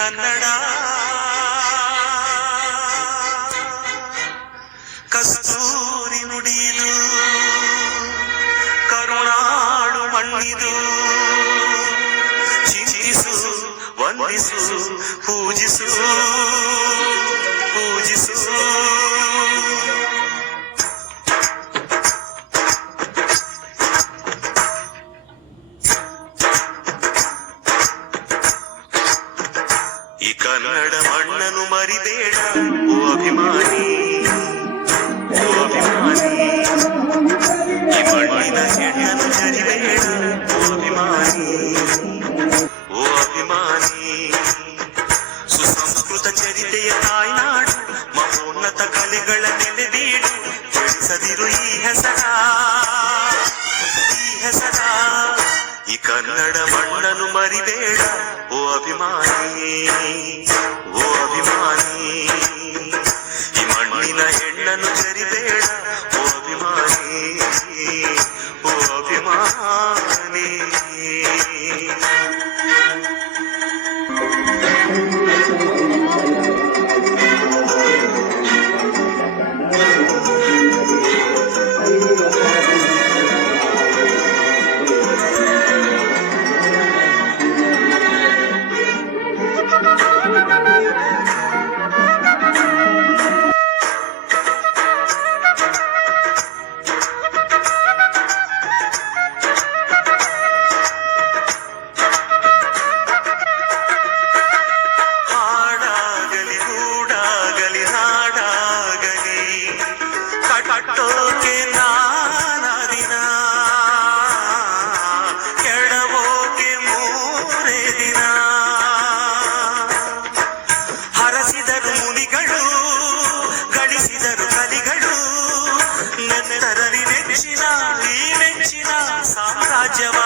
ಕನ್ನಡ ಕಸ್ತೂರಿ ನುಡಿದು ಕರುಣಾಳು ಮಣ್ಣಿದು ಚಿಂತಿಸು ವಂದಿಸು ಪೂಜಿಸು ಪೂಜಿಸು ಈ ಕನ್ನಡ ಮಣ್ಣನ್ನು ಮರಿಬೇಡ ಓ ಅಭಿಮಾನಿ ಓ ಅಭಿಮಾನಿ ಈ ಮಣ್ಣಿನ ಹೆಣ್ಣನ್ನು ಜರಿಬೇಡ ಓ ಅಭಿಮಾನಿ ಓ ಅಭಿಮಾನಿ ಸುಸಂಸ್ಕೃತ ಚರಿತೆಯ ತಾಯ್ನಾಡು ಮಹೋನ್ನತ ಕಲೆಗಳ ನೆಲೆಬೀಡು ಬೆಳೆಸದಿರು ಈ ಹೆಸರ ಈ ಕನ್ನಡ ಮಣ್ಣನ್ನು ಮರಿಬೇಡ ಓ ಅಭಿಮಾನಿ ಓ ಅಭಿಮಾನಿ ಈ ಮಣ್ಣಿನ ಹೆಣ್ಣನ್ನು ಜರಿಬೇಡ ಓ ಅಭಿಮಾನಿ ಓ ಅಭಿಮಾನಿ ಕಟ್ಟೋಕೆ ನಾನದಿನ ಕೆಡವೋಕೆ ಮೂರೇ ದಿನ ಹರಸಿದರು ಮುನಿಗಳು ಗಳಿಸಿದರು ಕಲಿಗಳು ನೆತ್ತರರಿ ನೆಚ್ಚಿನ ಈ ನೆಚ್ಚಿನ ಸಾಮ್ರಾಜ್ಯವ